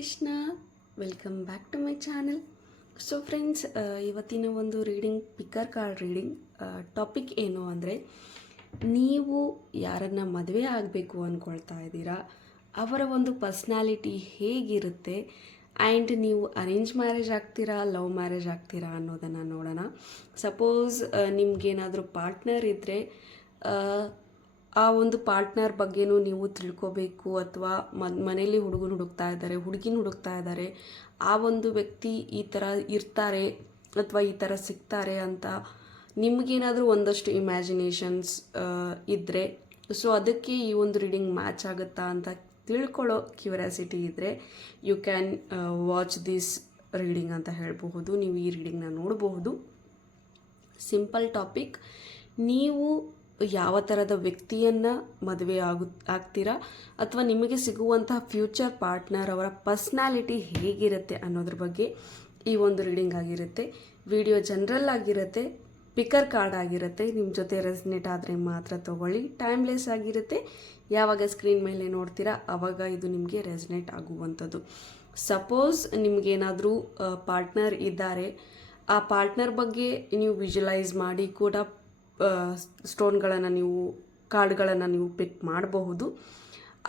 Krishna, welcome back to my channel. So friends, ಇವತ್ತಿನ ಒಂದು reading pick a card reading topic ಏನು ಅಂದರೆ, ನೀವು ಯಾರನ್ನು ಮದುವೆ ಆಗಬೇಕು ಅಂದ್ಕೊಳ್ತಾ ಇದ್ದೀರಾ, ಅವರ ಒಂದು ಪರ್ಸ್ನಾಲಿಟಿ ಹೇಗಿರುತ್ತೆ ಆ್ಯಂಡ್ ನೀವು ಅರೇಂಜ್ ಮ್ಯಾರೇಜ್ ಆಗ್ತೀರಾ, ಲವ್ ಮ್ಯಾರೇಜ್ ಆಗ್ತೀರಾ ಅನ್ನೋದನ್ನು ನೋಡೋಣ. ಸಪೋಸ್ ನಿಮಗೇನಾದರೂ ಪಾರ್ಟ್ನರ್ ಇದ್ದರೆ ಆ ಒಂದು ಪಾರ್ಟ್ನರ್ ಬಗ್ಗೆನೂ ನೀವು ತಿಳ್ಕೋಬೇಕು, ಅಥವಾ ಮನೇಲಿ ಹುಡುಗನ ಹುಡುಕ್ತಾ ಇದ್ದಾರೆ, ಹುಡುಗಿನ ಹುಡುಕ್ತಾ ಇದ್ದಾರೆ, ಆ ಒಂದು ವ್ಯಕ್ತಿ ಈ ಥರ ಇರ್ತಾರೆ ಅಥವಾ ಈ ಥರ ಸಿಗ್ತಾರೆ ಅಂತ ನಿಮಗೇನಾದರೂ ಒಂದಷ್ಟು ಇಮ್ಯಾಜಿನೇಷನ್ಸ್ ಇದ್ದರೆ, ಸೊ ಅದಕ್ಕೆ ಈ ಒಂದು ರೀಡಿಂಗ್ ಮ್ಯಾಚ್ ಆಗುತ್ತಾ ಅಂತ ತಿಳ್ಕೊಳ್ಳೋ ಕ್ಯೂರಿಯಾಸಿಟಿ ಇದ್ದರೆ you can watch this reading ಅಂತ ಹೇಳಬಹುದು. ನೀವು ಈ ರೀಡಿಂಗ್ನ ನೋಡಬಹುದು. Simple topic. ನೀವು ಯಾವ ಥರದ ವ್ಯಕ್ತಿಯನ್ನು ಮದುವೆ ಆಗ್ತೀರಾ ಅಥವಾ ನಿಮಗೆ ಸಿಗುವಂತಹ ಫ್ಯೂಚರ್ ಪಾರ್ಟ್ನರ್ ಅವರ ಪರ್ಸ್ನಾಲಿಟಿ ಹೇಗಿರುತ್ತೆ ಅನ್ನೋದ್ರ ಬಗ್ಗೆ ಈ ಒಂದು ರೀಡಿಂಗ್ ಆಗಿರುತ್ತೆ. ವಿಡಿಯೋ ಜನರಲ್ ಆಗಿರುತ್ತೆ, ಪಿಕ್ಕರ್ ಕಾರ್ಡ್ ಆಗಿರುತ್ತೆ. ನಿಮ್ಮ ಜೊತೆ ರೆಸನೇಟ್ ಆದರೆ ಮಾತ್ರ ತೊಗೊಳ್ಳಿ. ಟೈಮ್ಲೆಸ್ ಆಗಿರುತ್ತೆ. ಯಾವಾಗ ಸ್ಕ್ರೀನ್ ಮೇಲೆ ನೋಡ್ತೀರಾ ಆವಾಗ ಇದು ನಿಮಗೆ ರೆಸನೇಟ್ ಆಗುವಂಥದ್ದು. ಸಪೋಸ್ ನಿಮಗೇನಾದರೂ ಪಾರ್ಟ್ನರ್ ಇದ್ದಾರೆ, ಆ ಪಾರ್ಟ್ನರ್ ಬಗ್ಗೆ ನೀವು ವಿಜುವಲೈಸ್ ಮಾಡಿ ಕೂಡ ಸ್ಟೋನ್ಗಳನ್ನು ನೀವು ಕಾರ್ಡ್ಗಳನ್ನು ನೀವು ಪಿಕ್ ಮಾಡಬಹುದು.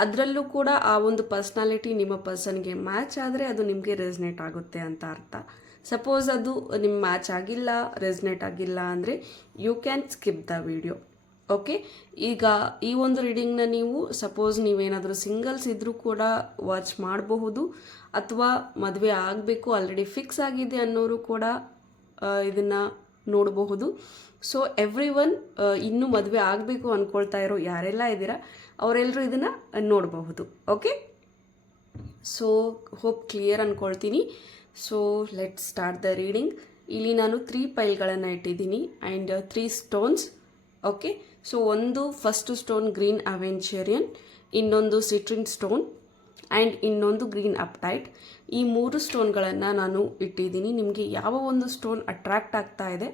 ಅದರಲ್ಲೂ ಕೂಡ ಆ ಒಂದು ಪರ್ಸ್ನಾಲಿಟಿ ನಿಮ್ಮ ಪರ್ಸನ್ಗೆ ಮ್ಯಾಚ್ ಆದರೆ ಅದು ನಿಮಗೆ ರೆಸನೇಟ್ ಆಗುತ್ತೆ ಅಂತ ಅರ್ಥ. ಸಪೋಸ್ ಅದು ನಿಮ್ಮ ಮ್ಯಾಚ್ ಆಗಿಲ್ಲ, ರೆಸನೇಟ್ ಆಗಿಲ್ಲ ಅಂದರೆ you can skip the video. Okay, ಈಗ ಈ ಒಂದು ರೀಡಿಂಗ್ನ ನೀವು ಸಪೋಸ್ ನೀವೇನಾದರೂ ಸಿಂಗಲ್ಸ್ ಇದ್ದರೂ ಕೂಡ ವಾಚ್ ಮಾಡಬಹುದು, ಅಥವಾ ಮದುವೆ ಆಗಬೇಕು ಆಲ್ರೆಡಿ ಫಿಕ್ಸ್ ಆಗಿದೆ ಅನ್ನೋರು ಕೂಡ ಇದನ್ನು ನೋಡಬಹುದು. ಸೊ ಎವ್ರಿ ಒನ್, ಇನ್ನೂ ಮದುವೆ ಆಗಬೇಕು ಅಂದ್ಕೊಳ್ತಾ ಇರೋ ಯಾರೆಲ್ಲ ಇದ್ದೀರಾ ಅವರೆಲ್ಲರೂ ಇದನ್ನು ನೋಡಬಹುದು. ಓಕೆ, ಸೊ ಹೋಪ್ ಕ್ಲಿಯರ್ ಅಂದ್ಕೊಳ್ತೀನಿ. So let start the reading. ಇಲ್ಲಿ ನಾನು 3 ಪೈಲ್ಗಳನ್ನು ಇಟ್ಟಿದ್ದೀನಿ ಆ್ಯಂಡ್ 3 ಸ್ಟೋನ್ಸ್. ಓಕೆ, ಸೊ ಒಂದು ಫಸ್ಟ್ ಸ್ಟೋನ್ ಗ್ರೀನ್ ಅವೆಂಚರಿಯನ್, ಇನ್ನೊಂದು ಸಿಟ್ರಿನ್ ಸ್ಟೋನ್ ಆ್ಯಂಡ್ ಇನ್ನೊಂದು ಗ್ರೀನ್ ಅಪ್ಟೈಟ್. ಈ 3 ಸ್ಟೋನ್ಗಳನ್ನು ನಾನು ಇಟ್ಟಿದ್ದೀನಿ. ನಿಮಗೆ ಯಾವ ಒಂದು ಸ್ಟೋನ್ ಅಟ್ರಾಕ್ಟ್ ಆಗ್ತಾ ಇದೆ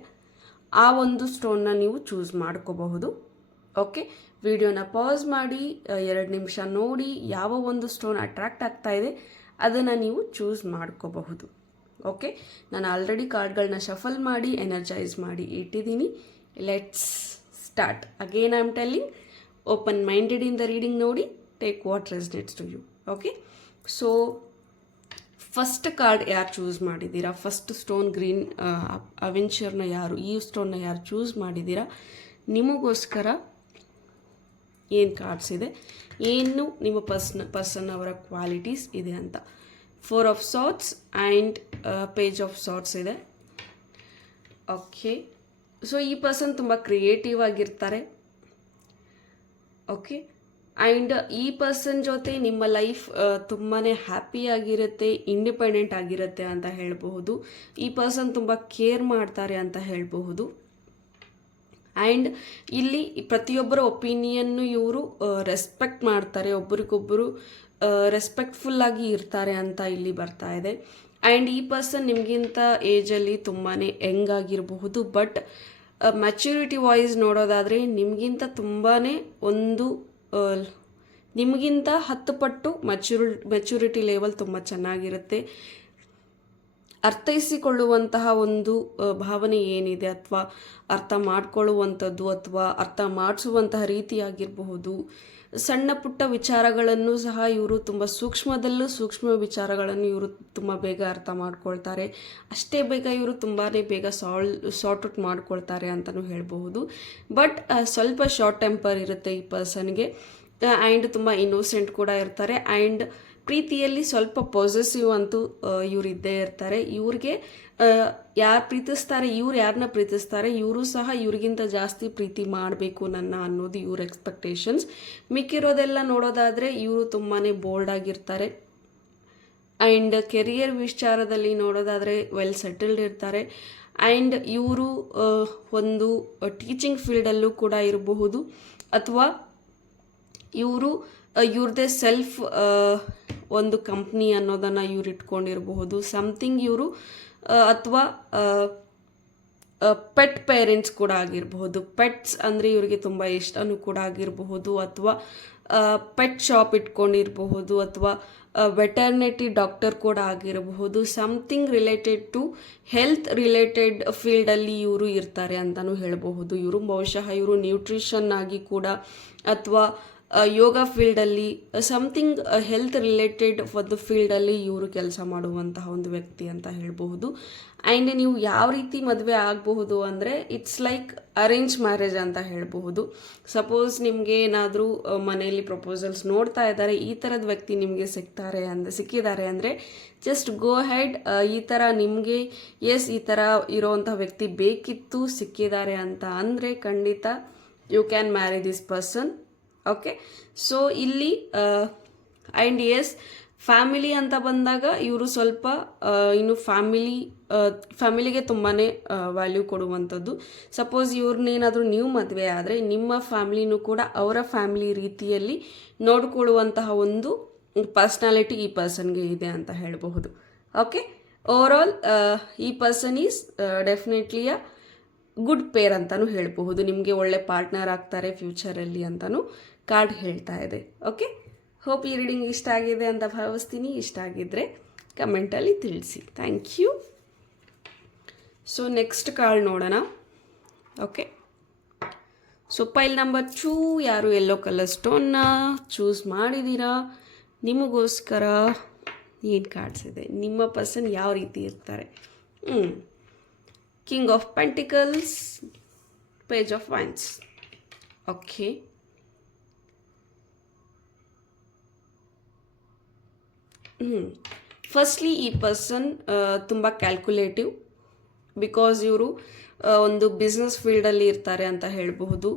ಆ ಒಂದು ಸ್ಟೋನ್ನ ನೀವು ಚೂಸ್ ಮಾಡ್ಕೋಬಹುದು. ಓಕೆ, ವಿಡಿಯೋನ ಪಾಸ್ ಮಾಡಿ 2 ನಿಮಿಷ ನೋಡಿ ಯಾವ ಒಂದು ಸ್ಟೋನ್ ಅಟ್ರಾಕ್ಟ್ ಆಗ್ತಾ ಇದೆ ಅದನ್ನು ನೀವು ಚೂಸ್ ಮಾಡ್ಕೋಬಹುದು. ಓಕೆ, ನಾನು ಆಲ್ರೆಡಿ ಕಾರ್ಡ್ಗಳನ್ನ ಶಫಲ್ ಮಾಡಿ ಎನರ್ಜೈಸ್ ಮಾಡಿ ಇಟ್ಟಿದ್ದೀನಿ. Let's start. Again I am telling, open minded in the reading ನೋಡಿ, take what resonates to you. Okay, so first card ಯಾರು ಚೂಸ್ ಮಾಡಿದ್ದೀರಾ, ಫಸ್ಟ್ ಸ್ಟೋನ್ ಗ್ರೀನ್ ಅವೆಂಚರ್ನ ಈ ಸ್ಟೋನ್ನ ಯಾರು ಚೂಸ್ ಮಾಡಿದ್ದೀರಾ, ನಿಮಗೋಸ್ಕರ ಏನು ಕಾರ್ಡ್ಸ್ ಇದೆ, ಏನು ನಿಮ್ಮ ಪರ್ಸನ್ ಅವರ ಕ್ವಾಲಿಟೀಸ್ ಇದೆ ಅಂತ. 4 of swords and page of swords ಇದೆ. ಓಕೆ, ಸೊ ಈ ಪರ್ಸನ್ ತುಂಬ ಕ್ರಿಯೇಟಿವ್ ಆಗಿರ್ತಾರೆ. ಓಕೆ, ಆ್ಯಂಡ್ ಈ ಪರ್ಸನ್ ಜೊತೆ ನಿಮ್ಮ ಲೈಫ್ ತುಂಬಾ ಹ್ಯಾಪಿಯಾಗಿರುತ್ತೆ, ಇಂಡಿಪೆಂಡೆಂಟ್ ಆಗಿರುತ್ತೆ ಅಂತ ಹೇಳಬಹುದು. ಈ ಪರ್ಸನ್ ತುಂಬ ಕೇರ್ ಮಾಡ್ತಾರೆ ಅಂತ ಹೇಳಬಹುದು. ಆ್ಯಂಡ್ ಇಲ್ಲಿ ಪ್ರತಿಯೊಬ್ಬರ ಒಪಿನಿಯನ್ನು ಇವರು ರೆಸ್ಪೆಕ್ಟ್ ಮಾಡ್ತಾರೆ, ಒಬ್ರಿಗೊಬ್ಬರು ರೆಸ್ಪೆಕ್ಟ್ಫುಲ್ಲಾಗಿ ಇರ್ತಾರೆ ಅಂತ ಇಲ್ಲಿ ಬರ್ತಾ ಇದೆ. ಆ್ಯಂಡ್ ಈ ಪರ್ಸನ್ ನಿಮಗಿಂತ ಏಜಲ್ಲಿ ತುಂಬಾ ಯಂಗ್ ಆಗಿರಬಹುದು, ಬಟ್ ಮ್ಯಾಚ್ಯೂರಿಟಿ ವೈಸ್ ನೋಡೋದಾದರೆ ನಿಮಗಿಂತ ತುಂಬಾ ನಿಮಗಿಂತ 10 ಪಟ್ಟು ಮೆಚ್ಯೂರಿಟಿ ಲೆವೆಲ್ ತುಂಬ ಚೆನ್ನಾಗಿರುತ್ತೆ. ಅರ್ಥೈಸಿಕೊಳ್ಳುವಂತಹ ಒಂದು ಭಾವನೆ ಏನಿದೆ ಅಥವಾ ಅರ್ಥ ಮಾಡಿಕೊಳ್ಳುವಂಥದ್ದು ಅಥವಾ ಅರ್ಥ ಮಾಡಿಸುವಂತಹ ರೀತಿಯಾಗಿರಬಹುದು. ಸಣ್ಣ ಪುಟ್ಟ ವಿಚಾರಗಳನ್ನು ಸಹ ಇವರು ತುಂಬ ಸೂಕ್ಷ್ಮ ವಿಚಾರಗಳನ್ನು ಇವರು ತುಂಬ ಬೇಗ ಅರ್ಥ ಮಾಡ್ಕೊಳ್ತಾರೆ. ಅಷ್ಟೇ ಬೇಗ ಇವರು ತುಂಬಾ ಬೇಗ ಸಾರ್ಟ್ ಔಟ್ ಮಾಡ್ಕೊಳ್ತಾರೆ ಅಂತಲೂ ಹೇಳಬಹುದು. ಬಟ್ ಸ್ವಲ್ಪ ಶಾರ್ಟ್ ಟೆಂಪರ್ ಇರುತ್ತೆ ಈ ಪರ್ಸನ್ಗೆ. ಆ್ಯಂಡ್ ತುಂಬ ಇನ್ನೋಸೆಂಟ್ ಕೂಡ ಇರ್ತಾರೆ. ಆ್ಯಂಡ್ ಪ್ರೀತಿಯಲ್ಲಿ ಸ್ವಲ್ಪ ಪಾಸೆಸಿವ್ ಅಂತೂ ಇವರು ಇದ್ದೇ ಇರ್ತಾರೆ. ಇವ್ರಿಗೆ ಯಾರು ಪ್ರೀತಿಸ್ತಾರೆ, ಇವ್ರು ಯಾರನ್ನ ಪ್ರೀತಿಸ್ತಾರೆ, ಇವರು ಸಹ ಇವ್ರಿಗಿಂತ ಜಾಸ್ತಿ ಪ್ರೀತಿ ಮಾಡಬೇಕು ಅನ್ನೋದು ಇವ್ರ ಎಕ್ಸ್ಪೆಕ್ಟೇಷನ್ಸ್. ಮಿಕ್ಕಿರೋದೆಲ್ಲ ನೋಡೋದಾದರೆ ಇವರು ತುಂಬಾ ಬೋಲ್ಡ್ ಆಗಿರ್ತಾರೆ. ಆ್ಯಂಡ್ ಕೆರಿಯರ್ ವಿಚಾರದಲ್ಲಿ ನೋಡೋದಾದರೆ ವೆಲ್ ಸೆಟಲ್ಡ್ ಇರ್ತಾರೆ. ಆ್ಯಂಡ್ ಇವರು ಒಂದು ಟೀಚಿಂಗ್ ಫೀಲ್ಡಲ್ಲೂ ಕೂಡ ಇರಬಹುದು, ಅಥವಾ ಇವರು ಇವ್ರದ್ದೇ ಸೆಲ್ಫ್ ಒಂದು ಕಂಪ್ನಿ ಅನ್ನೋದನ್ನು ಇವ್ರು ಇಟ್ಕೊಂಡಿರಬಹುದು. ಸಮಥಿಂಗ್ ಇವರು ಅಥವಾ ಪೆಟ್ ಪೇರೆಂಟ್ಸ್ ಕೂಡ ಆಗಿರಬಹುದು. ಪೆಟ್ಸ್ ಅಂದರೆ ಇವರಿಗೆ ತುಂಬ ಇಷ್ಟನೂ ಕೂಡ ಆಗಿರಬಹುದು, ಅಥವಾ ಪೆಟ್ ಶಾಪ್ ಇಟ್ಕೊಂಡಿರಬಹುದು ಅಥವಾ ವೆಟರ್ನಿಟಿ ಡಾಕ್ಟರ್ ಕೂಡ ಆಗಿರಬಹುದು. Something related to health related ಫೀಲ್ಡಲ್ಲಿ ಇವರು ಇರ್ತಾರೆ ಅಂತಲೂ ಹೇಳಬಹುದು. ಇವರು ಬಹುಶಃ ಇವರು ನ್ಯೂಟ್ರಿಷನ್ ಆಗಿ ಕೂಡ ಅಥವಾ ಯೋಗ ಫೀಲ್ಡಲ್ಲಿ ಸಮಥಿಂಗ್ ಹೆಲ್ತ್ ರಿಲೇಟೆಡ್ ಒಂದು ಫೀಲ್ಡಲ್ಲಿ ಇವರು ಕೆಲಸ ಮಾಡುವಂತಹ ಒಂದು ವ್ಯಕ್ತಿ ಅಂತ ಹೇಳಬಹುದು. ಆ್ಯಂಡ್ ನೀವು ಯಾವ ರೀತಿ ಮದುವೆ ಆಗಬಹುದು ಅಂದರೆ ಇಟ್ಸ್ ಲೈಕ್ ಅರೇಂಜ್ ಮ್ಯಾರೇಜ್ ಅಂತ ಹೇಳಬಹುದು. ಸಪೋಸ್ ನಿಮಗೆ ಏನಾದರೂ ಮನೆಯಲ್ಲಿ ಪ್ರಪೋಸಲ್ಸ್ ನೋಡ್ತಾ ಇದ್ದಾರೆ, ಈ ಥರದ ವ್ಯಕ್ತಿ ನಿಮಗೆ ಸಿಕ್ಕಿದ್ದಾರೆ ಅಂದರೆ ಜಸ್ಟ್ ಗೋ ಹೆಡ್. ಈ ಥರ ನಿಮಗೆ ಈ ಥರ ಇರೋವಂಥ ವ್ಯಕ್ತಿ ಬೇಕಿತ್ತು, ಸಿಕ್ಕಿದ್ದಾರೆ ಅಂತ ಅಂದರೆ ಖಂಡಿತ you can marry this person. Okay, so ಇಲ್ಲಿ ಆ್ಯಂಡ್ ಫ್ಯಾಮಿಲಿ ಅಂತ ಬಂದಾಗ ಇವರು ಸ್ವಲ್ಪ ಇನ್ನು ಫ್ಯಾಮಿಲಿಗೆ ತುಂಬಾ ವ್ಯಾಲ್ಯೂ ಕೊಡುವಂಥದ್ದು. ಸಪೋಸ್ ಇವ್ರನ್ನೇನಾದರೂ ನೀವು ಮದುವೆ ಆದರೆ ನಿಮ್ಮ ಫ್ಯಾಮಿಲಿನೂ ಕೂಡ ಅವರ ಫ್ಯಾಮಿಲಿ ರೀತಿಯಲ್ಲಿ ನೋಡಿಕೊಳ್ಳುವಂತಹ ಒಂದು ಪರ್ಸ್ನಾಲಿಟಿ ಈ ಪರ್ಸನ್ಗೆ ಇದೆ ಅಂತ ಹೇಳಬಹುದು. ಓಕೆ, ಓವರಾಲ್ ಈ person is definitely a good pair ಅಂತಲೂ ಹೇಳಬಹುದು. ನಿಮಗೆ ಒಳ್ಳೆ ಪಾರ್ಟ್ನರ್ ಆಗ್ತಾರೆ ಫ್ಯೂಚರಲ್ಲಿ ಅಂತಲೂ ಕಾರ್ಡ್ ಹೇಳ್ತಾ ಇದೆ. ಓಕೆ, ಹೋಪ್ ಈ ರೀಡಿಂಗ್ ಇಷ್ಟ ಆಗಿದೆ ಅಂತ ಭಾವಿಸ್ತೀನಿ. ಇಷ್ಟ ಆಗಿದ್ದರೆ ಕಮೆಂಟಲ್ಲಿ ತಿಳಿಸಿ. Thank you. So next card ನೋಡೋಣ. ಓಕೆ, ಸೊ ಪೈಲ್ ನಂಬರ್ 2 ಯಾರು ಯೆಲ್ಲೋ ಕಲರ್ ಸ್ಟೋನ್ನ ಚೂಸ್ ಮಾಡಿದ್ದೀರಾ, ನಿಮಗೋಸ್ಕರ ಏನು ಕಾರ್ಡ್ಸ್ ಇದೆ, ನಿಮ್ಮ ಪರ್ಸನ್ ಯಾವ ರೀತಿ ಇರ್ತಾರೆ. King of pentacles, page of wands. Okay, firstly ಈ ಪರ್ಸನ್ ತುಂಬ ಕ್ಯಾಲ್ಕುಲೇಟಿವ್, ಬಿಕಾಸ್ ಇವರು ಒಂದು ಬಿಸ್ನೆಸ್ ಫೀಲ್ಡಲ್ಲಿ ಇರ್ತಾರೆ ಅಂತ ಹೇಳಬಹುದು.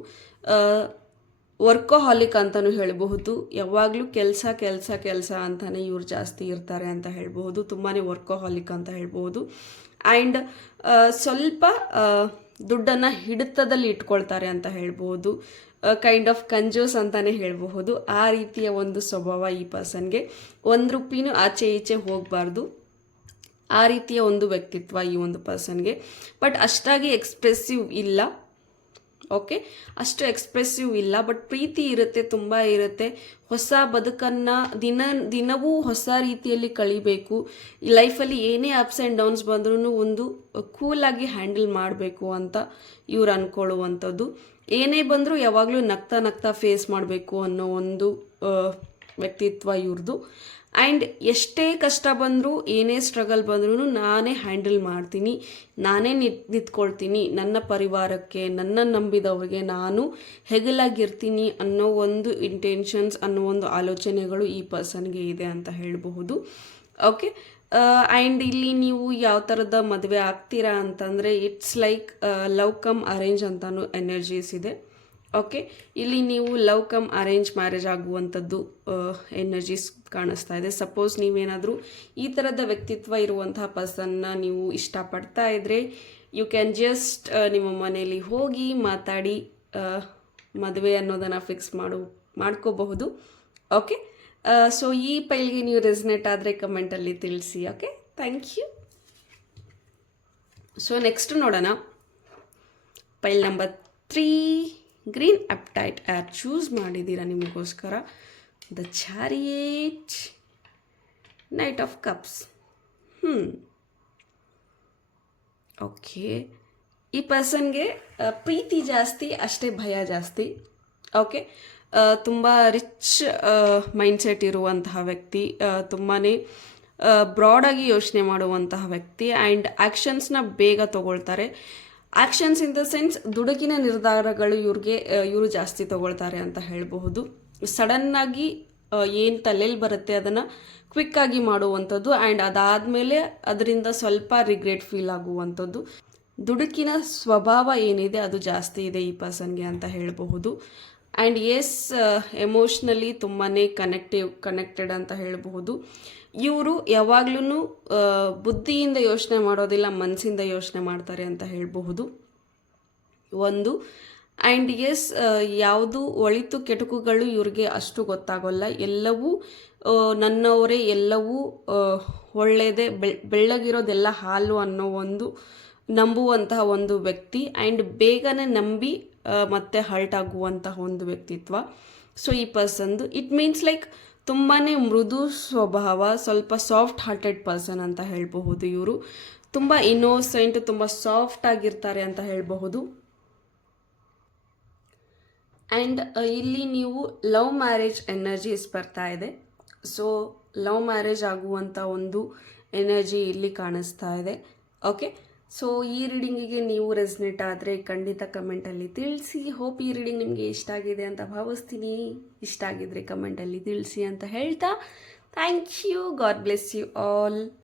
ವರ್ಕೋಹಾಲಿಕ್ ಅಂತಲೂ ಹೇಳಬಹುದು. ಯಾವಾಗಲೂ ಕೆಲಸ ಅಂತಲೇ ಇವ್ರು ಜಾಸ್ತಿ ಇರ್ತಾರೆ ಅಂತ ಹೇಳಬಹುದು. ತುಂಬಾ ವರ್ಕೋಹಾಲಿಕ್ ಅಂತ ಹೇಳ್ಬೋದು. ಆ್ಯಂಡ್ ಸ್ವಲ್ಪ ದುಡ್ಡನ್ನು ಹಿಡಿತದಲ್ಲಿ ಇಟ್ಕೊಳ್ತಾರೆ ಅಂತ ಹೇಳ್ಬೋದು. ಕೈಂಡ್ ಆಫ್ ಕಂಜೂಸ್ ಅಂತಲೇ ಹೇಳಬಹುದು. ಆ ರೀತಿಯ ಒಂದು ಸ್ವಭಾವ ಈ ಪರ್ಸನ್ಗೆ. 1 ರೂಪಾಯಿನೂ ಆಚೆ ಈಚೆ ಹೋಗಬಾರ್ದು, ಆ ರೀತಿಯ ಒಂದು ವ್ಯಕ್ತಿತ್ವ ಈ ಒಂದು ಪರ್ಸನ್ಗೆ. ಬಟ್ ಅಷ್ಟಾಗಿ ಎಕ್ಸ್ಪ್ರೆಸಿವ್ ಇಲ್ಲ. ಓಕೆ, ಅಷ್ಟು ಎಕ್ಸ್ಪ್ರೆಸಿವ್ ಇಲ್ಲ, ಬಟ್ ಪ್ರೀತಿ ಇರುತ್ತೆ, ತುಂಬ ಇರುತ್ತೆ. ಹೊಸ ಬದುಕನ್ನು ದಿನವೂ ಹೊಸ ರೀತಿಯಲ್ಲಿ ಕಳಿಬೇಕು. ಈ ಲೈಫಲ್ಲಿ ಏನೇ ಅಪ್ಸ್ ಆ್ಯಂಡ್ ಡೌನ್ಸ್ ಬಂದ್ರೂ ಒಂದು ಕೂಲಾಗಿ ಹ್ಯಾಂಡಲ್ ಮಾಡಬೇಕು ಅಂತ ಇವ್ರು ಅಂದ್ಕೊಳ್ಳುವಂಥದ್ದು. ಏನೇ ಬಂದರೂ ಯಾವಾಗಲೂ ನಗ್ತಾ ಫೇಸ್ ಮಾಡಬೇಕು ಅನ್ನೋ ಒಂದು ವ್ಯಕ್ತಿತ್ವ ಇವ್ರದ್ದು. ಆ್ಯಂಡ್ ಎಷ್ಟೇ ಕಷ್ಟ ಬಂದರೂ ಏನೇ ಸ್ಟ್ರಗಲ್ ಬಂದ್ರೂ ನಾನೇ ಹ್ಯಾಂಡಲ್ ಮಾಡ್ತೀನಿ, ನಾನೇ ನಿಂತ್ಕೊಳ್ತೀನಿ, ನನ್ನ ಪರಿವಾರಕ್ಕೆ, ನನ್ನ ನಂಬಿದವ್ರಿಗೆ ನಾನು ಹೆಗಲಾಗಿರ್ತೀನಿ ಅನ್ನೋ ಒಂದು ಇಂಟೆನ್ಷನ್ಸ್, ಅನ್ನೋ ಒಂದು ಆಲೋಚನೆಗಳು ಈ ಪರ್ಸನ್ಗೆ ಇದೆ ಅಂತ ಹೇಳಬಹುದು. ಓಕೆ, ಆ್ಯಂಡ್ ಇಲ್ಲಿ ನೀವು ಯಾವ ಥರದ ಮದುವೆ ಆಗ್ತೀರಾ ಅಂತಂದರೆ it's like love come arrange ಅಂತಲೂ ಎನರ್ಜೀಸ್ ಇದೆ. ಓಕೆ, ಇಲ್ಲಿ ನೀವು ಲವ್ ಕಮ್ ಅರೇಂಜ್ ಮ್ಯಾರೇಜ್ ಆಗುವಂಥದ್ದು ಎನರ್ಜೀಸ್ ಕಾಣಿಸ್ತಾ ಇದೆ. ಸಪೋಸ್ ನೀವೇನಾದರೂ ಈ ಥರದ ವ್ಯಕ್ತಿತ್ವ ಇರುವಂತಹ ಪರ್ಸನ್ನ ನೀವು ಇಷ್ಟಪಡ್ತಾ ಇದ್ದರೆ ಯು ಕ್ಯಾನ್ ಜಸ್ಟ್ ನಿಮ್ಮ ಮನೆಯಲ್ಲಿ ಹೋಗಿ ಮಾತಾಡಿ ಮದುವೆ ಅನ್ನೋದನ್ನು ಫಿಕ್ಸ್ ಮಾಡ್ಕೋಬಹುದು. ಓಕೆ, ಸೊ ಈ ಪೈಲ್ಗೆ ನೀವು ರೆಸನೇಟ್ ಆದರೆ ಕಮೆಂಟಲ್ಲಿ ತಿಳಿಸಿ. Okay, thank you. So next ನೋಡೋಣ. ಪೈಲ್ ನಂಬರ್ 3 ಗ್ರೀನ್ ಅಪ್ಟೈಟ್ ಯಾರು ಚೂಸ್ ಮಾಡಿದ್ದೀರಾ ನಿಮಗೋಸ್ಕರ. The chariot, knight of cups. Okay, ಈ ಪರ್ಸನ್ಗೆ ಪ್ರೀತಿ ಜಾಸ್ತಿ, ಅಷ್ಟೇ ಭಯ ಜಾಸ್ತಿ. ಓಕೆ, ತುಂಬ ರಿಚ್ ಮೈಂಡ್ಸೆಟ್ ಇರುವಂತಹ ವ್ಯಕ್ತಿ, ತುಂಬಾ ಬ್ರಾಡಾಗಿ ಯೋಚನೆ ಮಾಡುವಂತಹ ವ್ಯಕ್ತಿ. ಆ್ಯಂಡ್ ಆ್ಯಕ್ಷನ್ಸ್ನ ಬೇಗ ತಗೊಳ್ತಾರೆ. ಆ್ಯಕ್ಷನ್ಸ್ ಇನ್ ದ ಸೆನ್ಸ್ ದುಡುಕಿನ ನಿರ್ಧಾರಗಳು ಇವರು ಜಾಸ್ತಿ ತಗೊಳ್ತಾರೆ ಅಂತ ಹೇಳಬಹುದು. ಸಡನ್ನಾಗಿ ಏನು ತಲೆಯಲ್ಲಿ ಬರುತ್ತೆ ಅದನ್ನು ಕ್ವಿಕ್ಕಾಗಿ ಮಾಡುವಂಥದ್ದು. ಆ್ಯಂಡ್ ಅದಾದಮೇಲೆ ಅದರಿಂದ ಸ್ವಲ್ಪ ರಿಗ್ರೆಟ್ ಫೀಲ್ ಆಗುವಂಥದ್ದು. ದುಡುಕಿನ ಸ್ವಭಾವ ಏನಿದೆ ಅದು ಜಾಸ್ತಿ ಇದೆ ಈ ಪರ್ಸನ್ಗೆ ಅಂತ ಹೇಳಬಹುದು. ಆ್ಯಂಡ್ ಎಮೋಷ್ನಲಿ ತುಂಬಾ ಕನೆಕ್ಟೆಡ್ ಅಂತ ಹೇಳಬಹುದು. ಇವರು ಯಾವಾಗ್ಲೂ ಬುದ್ಧಿಯಿಂದ ಯೋಚನೆ ಮಾಡೋದಿಲ್ಲ, ಮನಸ್ಸಿಂದ ಯೋಚನೆ ಮಾಡ್ತಾರೆ ಅಂತ ಹೇಳಬಹುದು ಒಂದು. ಆ್ಯಂಡ್ ಯಾವುದು ಒಳಿತು ಕೆಟುಕುಗಳು ಇವ್ರಿಗೆ ಅಷ್ಟು ಗೊತ್ತಾಗೋಲ್ಲ. ಎಲ್ಲವೂ ನನ್ನವರೇ, ಎಲ್ಲವೂ ಒಳ್ಳೆಯದೇ, ಬೆಳ್ಳಗಿರೋದೆಲ್ಲ ಹಾಲು ಅನ್ನೋ ಒಂದು ನಂಬುವಂತಹ ಒಂದು ವ್ಯಕ್ತಿ. ಆ್ಯಂಡ್ ಬೇಗನೆ ನಂಬಿ ಮತ್ತೆ ಹರ್ಟ್ ಆಗುವಂತಹ ಒಂದು ವ್ಯಕ್ತಿತ್ವ. ಸೊ ಈ ಪರ್ಸನ್ದು ಇಟ್ ಮೀನ್ಸ್ ಲೈಕ್ ತುಂಬಾ ಮೃದು ಸ್ವಭಾವ, ಸ್ವಲ್ಪ ಸಾಫ್ಟ್ ಹಾರ್ಟೆಡ್ ಪರ್ಸನ್ ಅಂತ ಹೇಳಬಹುದು. ಇವರು ತುಂಬ ಇನ್ನೋಸೆಂಟ್, ತುಂಬ ಸಾಫ್ಟ್ ಆಗಿರ್ತಾರೆ ಅಂತ ಹೇಳಬಹುದು. ಆ್ಯಂಡ್ ಇಲ್ಲಿ ನೀವು ಲವ್ ಮ್ಯಾರೇಜ್ ಎನರ್ಜೀಸ್ ಬರ್ತಾ ಇದೆ. ಸೊ ಲವ್ ಮ್ಯಾರೇಜ್ ಆಗುವಂಥ ಒಂದು ಎನರ್ಜಿ ಇಲ್ಲಿ ಕಾಣಿಸ್ತಾ ಇದೆ. ಓಕೆ, ಸೊ ಈ ರೀಡಿಂಗಿಗೆ ನೀವು ರೆಸ್ನೇಟ್ ಆದರೆ ಖಂಡಿತ ಕಮೆಂಟಲ್ಲಿ ತಿಳಿಸಿ. ಹೋಪ್ ಈ ರೀಡಿಂಗ್ ನಿಮಗೆ ಇಷ್ಟ ಆಗಿದೆ ಅಂತ ಭಾವಿಸ್ತೀನಿ. ಇಷ್ಟ ಆಗಿದ್ರೆ ಕಮೆಂಟಲ್ಲಿ ತಿಳಿಸಿ ಅಂತ ಹೇಳ್ತಾ thank you. God bless you all.